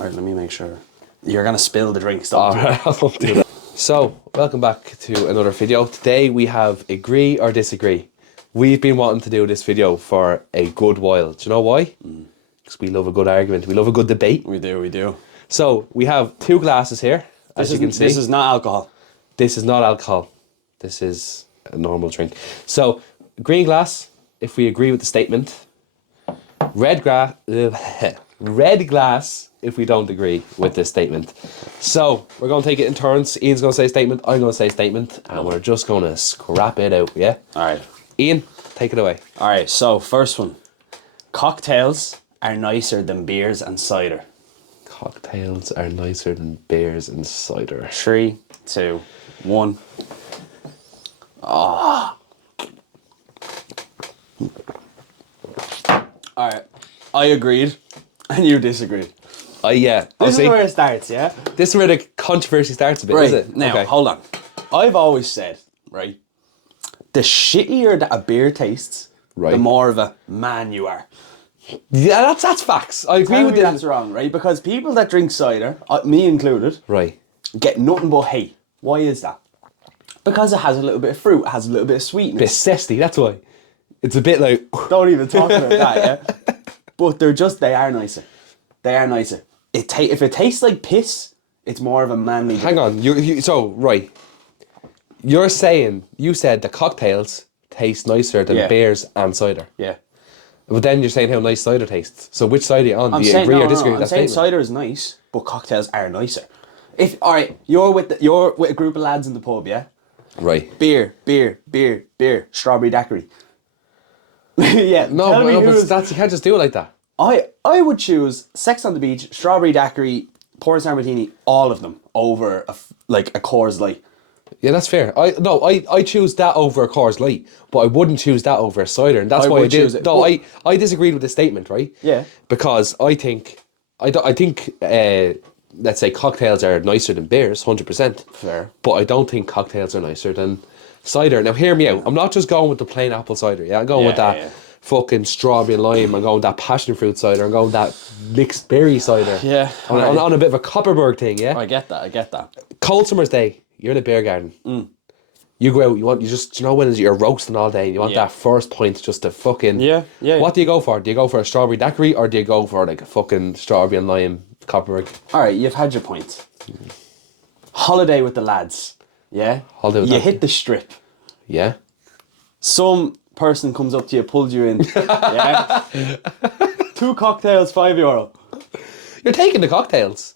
Alright, let me make sure. You're gonna spill the drink, Alright, I won't do that. So, welcome back to another video. Today we have agree or disagree. We've been wanting to do this video for a good while. Do you know why? Because we love a good argument. We love a good debate. We do. So, we have two glasses here, as you can see. This is not alcohol. This is not alcohol. This is a normal drink. So, green glass, if we agree with the statement. Red glass, if we don't agree with this statement. So, we're going to take it in turns. Ian's going to say a statement, I'm going to say a statement, and we're just going to scrap it out, yeah? Alright. Ian, take it away. Alright, so first one. Cocktails are nicer than beers and cider. Cocktails are nicer than beers and cider. 3, 2, 1. Alright. I agreed, and you disagreed. Yeah. This is where it starts, yeah? This is where the controversy starts a bit, Right, is it? now, hold on. I've always said, right, the shittier that a beer tastes, Right. the more of a man you are. Yeah, that's facts. I agree Tell with me you. that's wrong, right? Because people that drink cider, me included, Right. get nothing but hate. Why is that? Because it has a little bit of fruit, it has a little bit of Bit sweetness. zesty, that's why. It's a bit like... Don't even talk about that, yeah? But they are nicer. They are nicer. If it tastes like piss, it's more of a manly... Hang on, right. You're saying, you said the cocktails taste nicer than Yeah. beers and cider. Yeah. But then you're saying how nice cider tastes. So which side are you on? Do you agree or disagree with I'm that saying statement? cider is nice, but cocktails are nicer. Alright, you're with a group of lads in the pub, yeah? Right. Beer, strawberry daiquiri. Yeah, No, tell me but who's... you can't just do it like that. I would choose Sex on the Beach, strawberry daiquiri, porn star martini, all of them over a Coors Light. Yeah, that's fair. I choose that over a Coors Light, but I wouldn't choose that over a cider, and that's why I would did. choose it, No, but- I disagreed with the statement, right? Yeah. Because I think, let's say cocktails are nicer than beers, 100%. Fair. But I don't think cocktails are nicer than cider. Now, hear me out. I'm not just going with the plain apple cider. Yeah, I'm going with that fucking strawberry and lime. I'm going with that passion fruit cider. I'm going with that mixed berry cider. Yeah, On a bit of a Copperberg thing. Yeah. I get that. Cold summer's day, you're in a beer garden. You go out, when you're roasting all day and you want that first pint just to fucking... Yeah. What do you go for? Do you go for a strawberry daiquiri or do you go for like a fucking strawberry and lime Copperberg? Alright, you've had your point. Holiday with the lads, yeah? Holiday with you the- hit the strip. Yeah? Some person comes up to you, pulls you in, yeah? 2 cocktails, €5. You're taking the cocktails.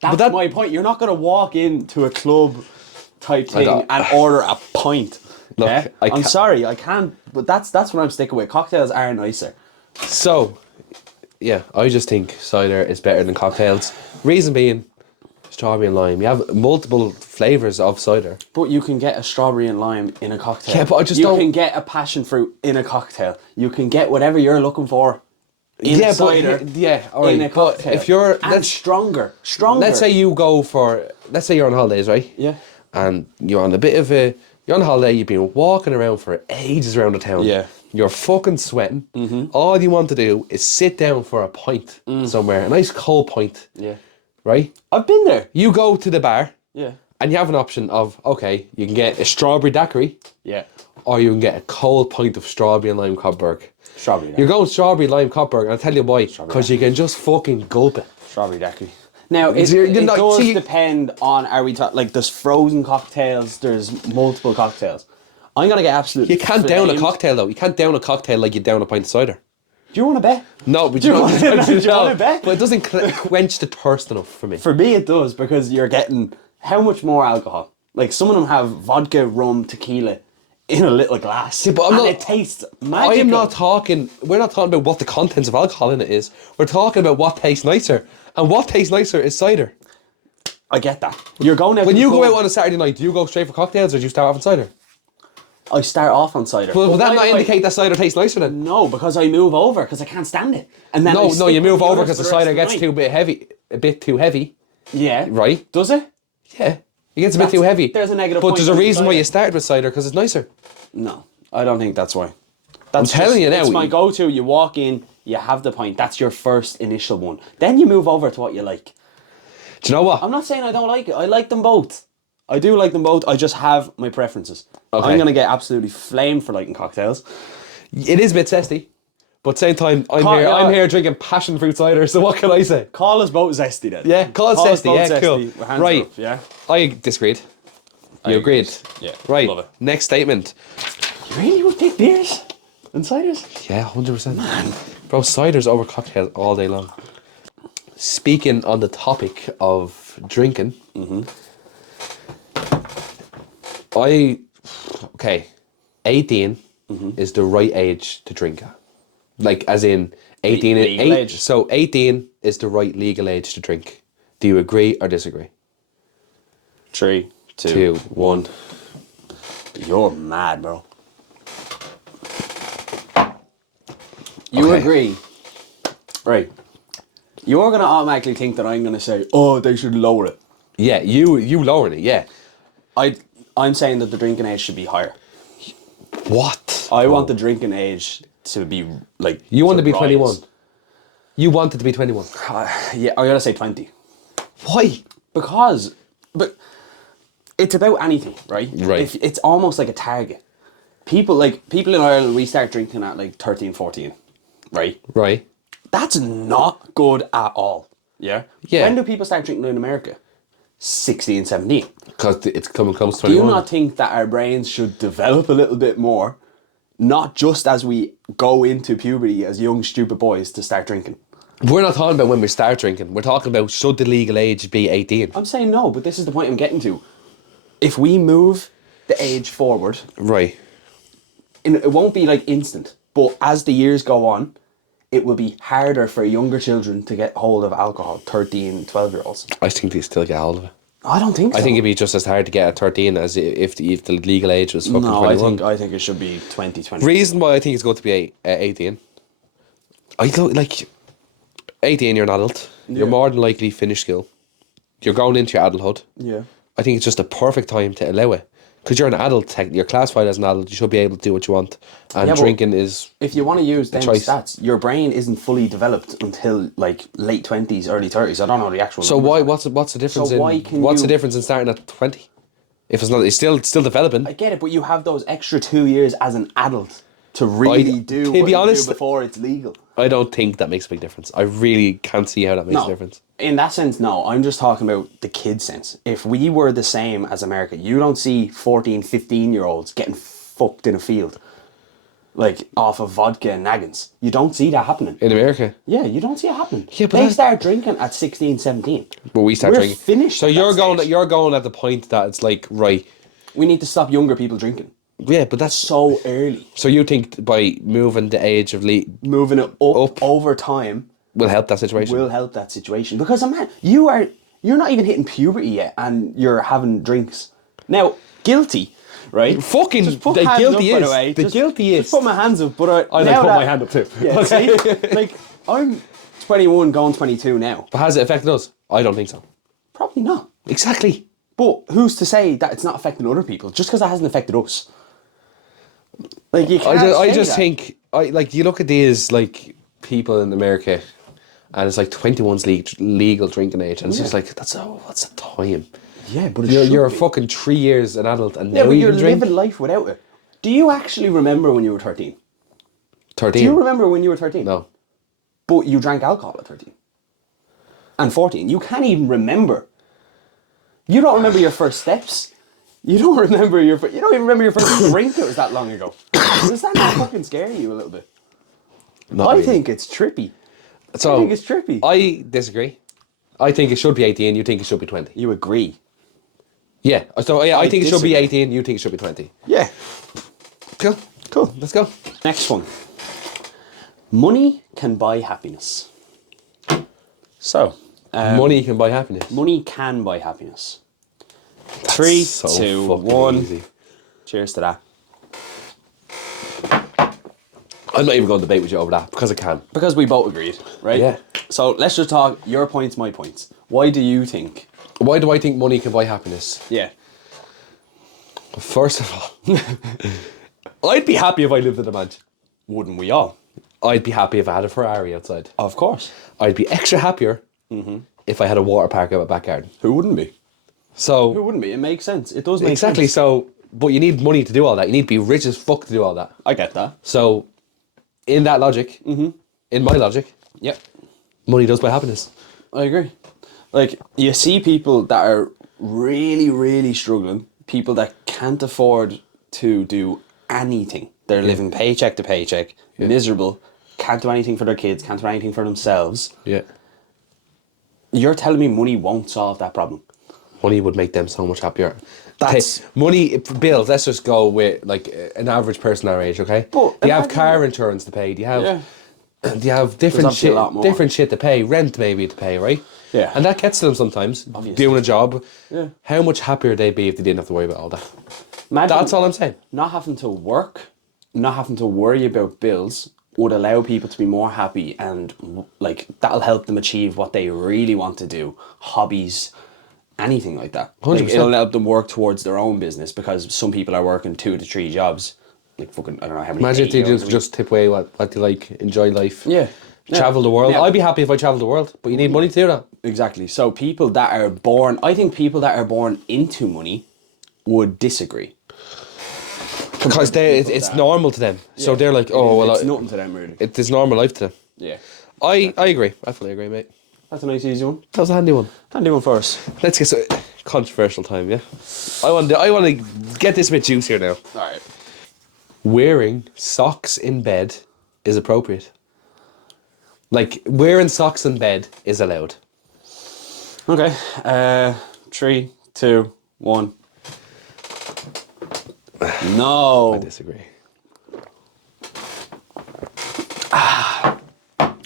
That's my point. You're not going to walk into a club type thing don't- and order a pint. Look, yeah? I'm sorry, I can't, but that's what I'm sticking with. Cocktails are nicer. So, yeah, I just think cider is better than cocktails. Reason being, strawberry and lime. You have multiple flavours of cider. But you can get a strawberry and lime in a cocktail. Yeah, but I just you don't... can get a passion fruit in a cocktail. You can get whatever you're looking for in a cider. Alright. In a cocktail. If you're... and stronger. Let's say you go for... Let's say you're on holidays, right? Yeah. And you're on a bit of a... You're on holiday, you've been walking around for ages around the town. Yeah. You're fucking sweating. All you want to do is sit down for a pint somewhere. A nice cold pint. Yeah. Right? I've been there. You go to the bar. Yeah. And you have an option of, okay, you can get a strawberry daiquiri. Yeah. Or you can get a cold pint of strawberry and lime Copperberg. Strawberry You're going strawberry lime Copperberg, and I'll tell you why. Because you can just fucking gulp it. Strawberry daiquiri. Now, it You're not- does see- depend on, are we talking, like, there's frozen cocktails, there's multiple cocktails. I'm going to get absolutely You can't down a flamed. cocktail though. You can't down a cocktail like you down a pint of cider. Do you want to bet? No, but Do you want to bet? But it doesn't quench the thirst enough for me. For me, it does, because you're getting how much more alcohol? Like, some of them have vodka, rum, tequila in a little glass. Yeah, but I'm and not- it tastes magical. I am not talking. We're not talking about what the contents of alcohol in it is. We're talking about what tastes nicer, and what tastes nicer is cider. I get that. You're going out When to you the go pub, out on a Saturday night, do you go straight for cocktails or do you start off on cider? I start off on cider. Well, will But that why not do I- indicate that cider tastes nicer then? No, because I move over, because I can't stand it. And then No, you move over because because the cider gets a bit too heavy. Yeah. Right? Does it? Yeah. It gets a bit too heavy. There's a negative But point there's a with reason why cider. you started with cider, because it's nicer. No, I don't think that's why. I'm telling you now. It's my go-to. You walk in, you have the pint. That's your first initial one. Then you move over to what you like. Do you know what? I'm not saying I don't like it. I like them both. I do like them both. I just have my preferences. Okay. I'm going to get absolutely flamed for liking cocktails. It is a bit zesty, but at the same time, Yeah. I'm here drinking passion fruit cider, so what can I say? Call us both zesty then. Yeah, call it us zesty, both yeah, cool. With hands Right. up, yeah. I disagreed. You agreed? Yeah. Right, Love it. next statement. You really would pick beers and ciders? Yeah, 100%. Bro, cider's over cocktails all day long. Speaking on the topic of drinking, okay, 18 is the right age to drink at. Like, as in 18, Legal age. So 18 is the right legal age to drink. Do you agree or disagree? 3, 2, 2, 1. You're mad, bro. You Okay. agree. Right. You're going to automatically think that I'm going to say, oh, they should lower it. Yeah, you lowering it, yeah. I'm saying that the drinking age should be higher. What? I want the drinking age to be like. You want to be rise. 21. You want it to be 21. Yeah, I gotta say 20. Why? But it's about anything, right? Right. If it's almost like a target. People in Ireland, we start drinking at like 13, 14, right? Right. That's not good at all. Yeah. Yeah. When do people start drinking in America? 16, 17. Because it's coming close to Do you 21. not think that our brains should develop a little bit more, not just as we go into puberty as young, stupid boys to start drinking? We're not talking about when we start drinking. We're talking about should the legal age be 18? I'm saying no, but this is the point I'm getting to. If we move the age forward, Right. it won't be like instant, but as the years go on, it will be harder for younger children to get hold of alcohol, 13, 12-year-olds. I think they still get hold of it. I don't think so. I think it'd be just as hard to get at 13 as if the legal age was fucking No, 21. I think it should be 20, 20. Reason why I think it's going to be 18. I don't like 18. You're an adult. You're Yeah. more than likely finished school. You're going into your adulthood. Yeah. I think it's just a perfect time to allow it because you're an adult. You're classified as an adult. You should be able to do what you want. And Yeah, but drinking is If you want to use them choice. stats, your brain isn't fully developed until like late 20s, early 30s. I don't know the actual so. numbers. Why? What's the difference? So why in can what's the you- difference in starting at 20? If it's not, it's still developing. I get it, but you have those extra 2 years as an adult to really do to what be you honest- do before it's legal. I don't think that makes a big difference. I really can't see how that makes a difference. In that sense, no. I'm just talking about the kid sense. If we were the same as America, you don't see 14, 15-year-olds getting fucked in a field. Like, off of vodka and naggins. You don't see that happening. In America, Yeah, you don't see it happening. Yeah, but they that- start drinking at 16, 17. but we start We're drinking. finished So at you're that going. stage. You're going at the point that it's like right. We need to stop younger people drinking. Yeah, but that's So early. so. You think by moving the age of Moving it up over time will help that situation? will help that situation. Because, man, you're not even hitting puberty yet and you're having drinks. Now, guilty, right? Fucking Just put the hands guilty up, by is the way. the Just- guilty Just is. put my hands up, but I now like put that- my hand up too. Yeah, Okay. see? Like, I'm 21 going 22 now. But has it affected us? I don't think so. Probably not. Exactly. But who's to say that it's not affecting other people just because it hasn't affected us? Like, you can't I say just that. think like you look at these like people in America, and it's like 21's legal drinking age, and it's just like what's the time? Yeah, but it You're should be. fucking 3 years an adult, and Yeah, now but you you're can drink. living life without it. Do you actually remember when you were 13? 13. Do you remember when you were 13? No. But you drank alcohol at 13. And 14. You can't even remember. You don't remember your first steps. You don't remember you don't even remember your first drink. It was that long ago. Does that not fucking scare you a little bit? Not I really. think it's trippy. So I think it's trippy. I disagree. I think it should be 18. You think it should be 20. You agree? Yeah. So yeah, I I think it should be disagree. 18. You think it should be 20. Yeah. Cool. Cool. Let's go. Next one. Money can buy happiness. So, Money can buy happiness. money can buy happiness. 3, So 2, fucking 1. easy. Cheers to that. I'm not even going to debate with you over that because I can. Because we both agreed, right? Yeah. So let's just talk your points, my points. Why do you think? Why do I think money can buy happiness? Yeah. First of all, I'd be happy if I lived in a mansion. Wouldn't we all? I'd be happy if I had a Ferrari outside. Of course. I'd be extra happier if I had a water park out my back garden. Who wouldn't be? Who So wouldn't be? It makes sense. It does make exactly. sense. So, but you need money to do all that. You need to be rich as fuck to do all that. I get that. So, in that logic, in my logic, Yep. money does buy happiness. I agree. Like, you see people that are really, really struggling, people that can't afford to do anything. They're living paycheck to paycheck, miserable, can't do anything for their kids, can't do anything for themselves. Yeah. You're telling me money won't solve that problem? Money would make them so much happier. That's- money bills. Let's just go with like an average person our age, okay? But Do you have imagine- car insurance to pay? Do you have? Yeah. Do you have different obviously a shit? lot more. Different shit to pay. Rent maybe to pay, right? Yeah. And that gets to them sometimes. Obviously. Doing a job. Yeah. How much happier they'd be if they didn't have to worry about all that. Imagine That's all I'm saying. not having to work, not having to worry about bills would allow people to be more happy, and like that'll help them achieve what they really want to do, hobbies, anything like that. Like, 100%. it'll help them work towards their own business, because some people are working 2 to 3 jobs, like fucking I don't know how many. Imagine if 80 they hours a week. just tip away what they like, enjoy life. Yeah. Travel the world. Yeah. I'd be happy if I travelled the world, but you need money to do that. Exactly. So people that are born, I think people that are born into money would disagree. Because people it's that- normal to them. So they're like, oh, well, it's nothing to them really. it's normal life to them. Yeah. I agree. I fully agree, mate. That's a nice easy one. That was a handy one. Handy one for us. Let's get some controversial time, yeah? I want to get this a bit juicier now. Alright. Wearing socks in bed is appropriate. Like, wearing socks in bed is allowed. Okay. 3, 2, 1. No. I disagree.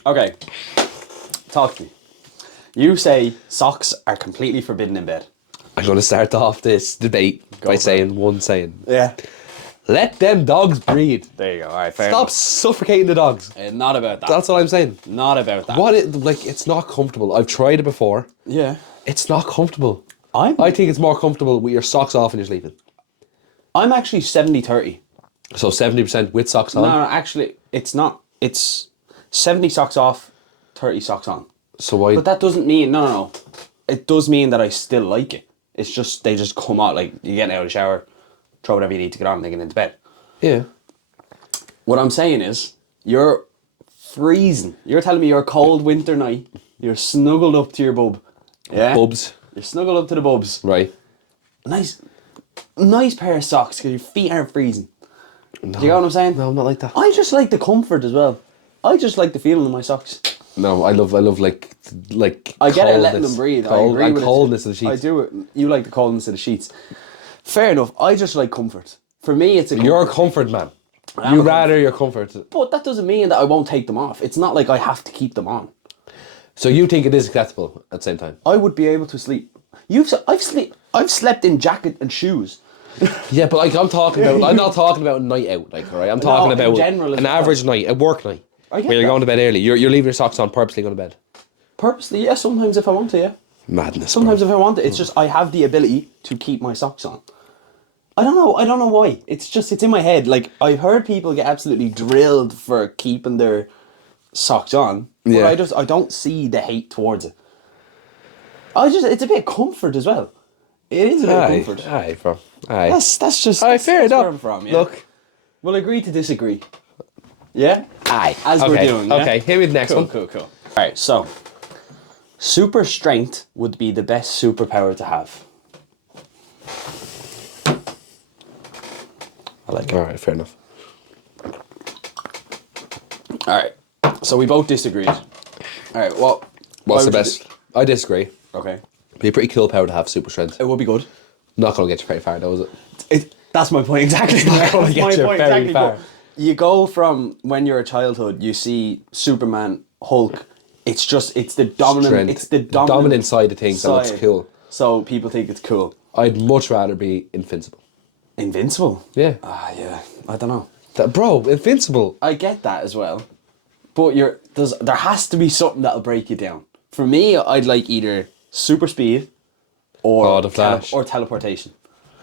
Okay. Talk to me. You say socks are completely forbidden in bed. I'm going to start off this debate by for it. saying one saying. Yeah. Let them dogs breed. There you go. Alright, fair Stop suffocating the dogs. enough. Not about that. That's all I'm saying. Not about that. It's not comfortable. I've tried it before. Yeah. It's not comfortable. I'm I think it's more comfortable with your socks off when you're sleeping. actually 70-30. So 70% with socks on. No, actually, it's not. It's 70 socks off, 30 socks on. So why? But that doesn't mean, no. It does mean that I still like it. It's just, they just come out, like, you get out of the shower, throw whatever you need to get on, and then get into bed. Yeah. What I'm saying is, you're freezing. You're telling me you're a cold winter night, you're snuggled up to your bub. Yeah? Bubs. You're snuggled up to the bubs. Right. Nice pair of socks, because your feet aren't freezing. Do you get what I'm saying? No, I'm not like that. I just like the comfort as well. I just like the feeling of my socks. No, I love like I get it, letting coldness. them breathe. Cold, I agree and with coldness it. of the sheets. I do it. You like the coldness of the sheets. Fair enough. I just like comfort. For me, it's a comfort. You're a comfort man. am You a rather your comfort. But that doesn't mean that I won't take them off. It's not like I have to keep them on. So you think it is acceptable at the same time? I would be able to sleep. I've slept in jacket and shoes. Yeah, but like I'm not talking about a night out, like, alright. I'm talking in about general as an well. average night, a work night, I get where you're that. going to bed early. You're leaving your socks on purposely going to bed. Purposely, yeah. Sometimes if I want to, yeah. Madness. Sometimes if I want to, it's just I have the ability to keep my socks on. I don't know why. It's in my head. Like, I've heard people get absolutely drilled for keeping their socks on, but Yeah. I don't see the hate towards it. It's a bit of comfort as well. It is a bit of comfort. Aye, bro. Aye. That's just Aye, fair that's where enough. I'm from. Yeah. Look. We'll agree to disagree. Yeah? Aye. As we're doing, yeah? Okay, here we the next Cool, one. cool. Alright, so super strength would be the best superpower to have. I like it. Alright, fair enough. Alright. So we both disagreed. Alright, why What's the would you best? I disagree. Okay. Be a pretty cool power to have, super strength. It would be good. Not going to get you very far, though, is it? That's my point exactly. That's gonna get you very far. But you go from when you're a childhood, you see Superman, Hulk. It's the dominant. Strength. It's the dominant side of things that looks side. cool. So people think it's cool. I'd much rather be invincible. Invincible. Yeah. Yeah. I don't know. Bro, invincible. I get that as well, but there has to be something that'll break you down. For me, I'd like either super speed or the Flash. or teleportation.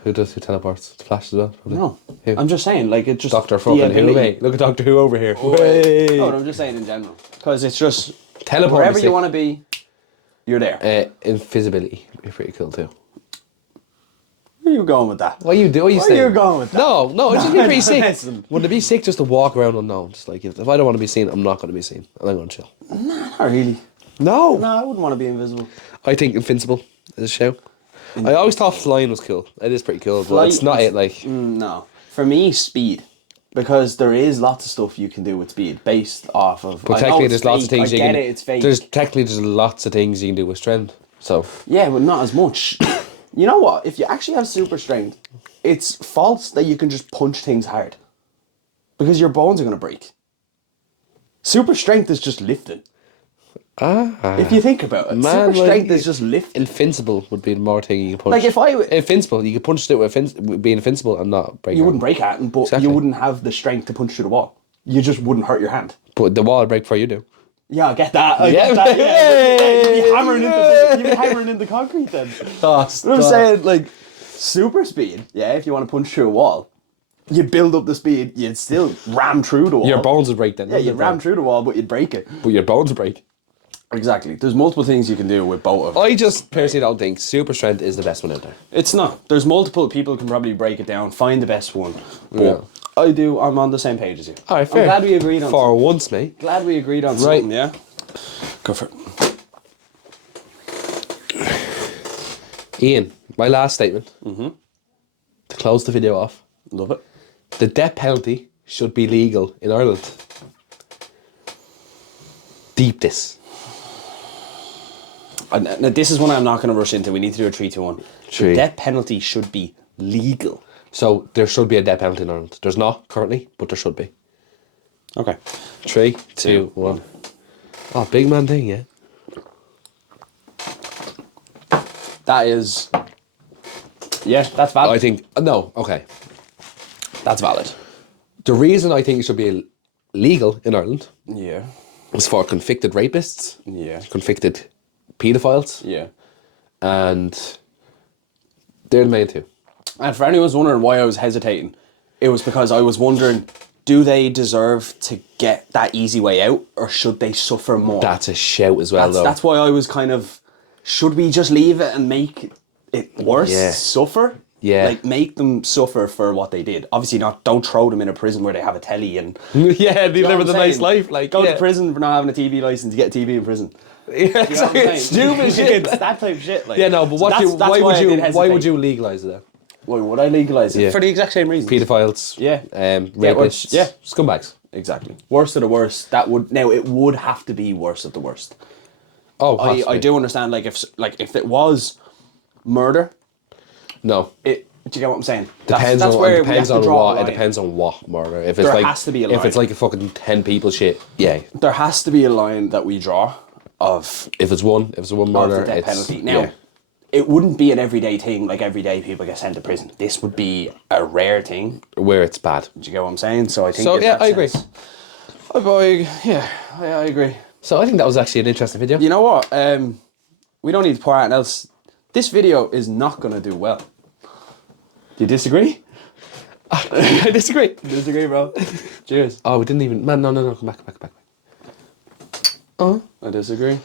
Who teleports? The Flash as well? Probably. No, Who? I'm just saying, like, it just Doctor the fucking Who, ability- mate. Look at Doctor Who over here. No, but I'm just saying in general, because it's just Teleport wherever me you sick. want to be, You're there. Invisibility would be pretty cool too. Where are you going with that? What you do? What you Where saying? are you going with that? No, it's just be pretty sick. Listen. Wouldn't it be sick just to walk around unknown? Just like if I don't want to be seen, I'm not going to be seen, and I'm going to chill. Not really. No, No, I wouldn't want to be invisible. I think Invincible is a show. I always thought flying was cool. It is pretty cool, but Flight it's not is- it. Like No. For me, speed. Because there is lots of stuff you can do with speed based off of. but I know technically, it's there's lots of fake, things I you get can. it, it's fake. There's lots of things you can do with strength. So Yeah, but not as much. You know what? If you actually have super strength, it's false that you can just punch things hard. Because your bones are going to break. Super strength is just lifting. If you think about it, Man, super like, strength is just lifting. invincible would be more thing you can punch. Like if I, invincible, you could punch it with being invincible and not break. you your wouldn't hand. break it, but Exactly. you wouldn't have the strength to punch through the wall. You just wouldn't hurt your hand. But the wall would break before you do. Yeah, I get that. I Yeah. get that. Yeah. You'd be Yay. you'd be hammering into concrete then. Oh, What I'm saying, like, super speed, yeah, if you want to punch through a wall, you build up the speed, you'd still ram through the wall. Your bones would break then. Yeah, you'd ram through the wall, but you'd break it. But your bones would break. Exactly. There's multiple things you can do with both of them. I just personally don't think super strength is the best one out there. It's not. There's multiple people can probably break it down, find the best one. But Yeah. I'm on the same page as you. All right, fair. I'm glad we agreed on For once, mate. Glad we agreed on Right. something, yeah? Go for it. Ian, my last statement. To close the video off. Love it. The death penalty should be legal in Ireland. Deep this. Now, this is one I'm not going to rush into. We need to do a 3-2-1. Three. The death penalty should be legal. So there should be a death penalty in Ireland. There's not currently, but there should be. Okay. 3, 2, 1. Oh, big man thing, yeah. That is... Yeah, that's valid. I think no. Okay. That's valid. The reason I think it should be legal in Ireland Yeah. is for convicted rapists, Yeah. convicted paedophiles, Yeah. and they're the main two. And for anyone who's wondering why I was hesitating, it was because I was wondering, do they deserve to get that easy way out, or should they suffer more? That's a shout as well, though. That's why I was kind of, should we just leave it and make it worse? Yeah. Suffer? Yeah. Like, make them suffer for what they did. Obviously not, don't throw them in a prison where they have a telly and... yeah, they You know live what a I'm nice saying? life. Like, Go yeah. to prison for not having a TV license, get a TV in prison. Yeah, You know what I'm exactly. saying? Stupid shit. It's that type of shit. Like. Yeah, no, but So what that's- do, that's why would I you did why hesitate. would you legalise it then? Why would I legalise it? Yeah. For the exact same reason. Paedophiles, Yeah. rapists, yeah. scumbags. Exactly. Worst of the worst. That would now it would have to be worst of the worst. Oh, I possibly. do understand if it was murder, No, it do you get what I'm saying? depends that's on where it depends we have on to draw a what it line. depends on what murder. If it's There like has to be a if line. it's like a fucking 10 people shit, yeah. There has to be a line that we draw of If it's one murder, the death it's penalty. Now, yeah. it wouldn't be an everyday thing. Like every day people get sent to prison. This would be a rare thing. Where it's bad. Do you get what I'm saying? So I think. So, in yeah, that I agree. sense- I agree. So I think that was actually an interesting video. You know what? We don't need to pour anything else. This video is not going to do well. Do you disagree? I disagree. Disagree, bro. Cheers. Oh, we didn't even. Man, no. Come back. I disagree.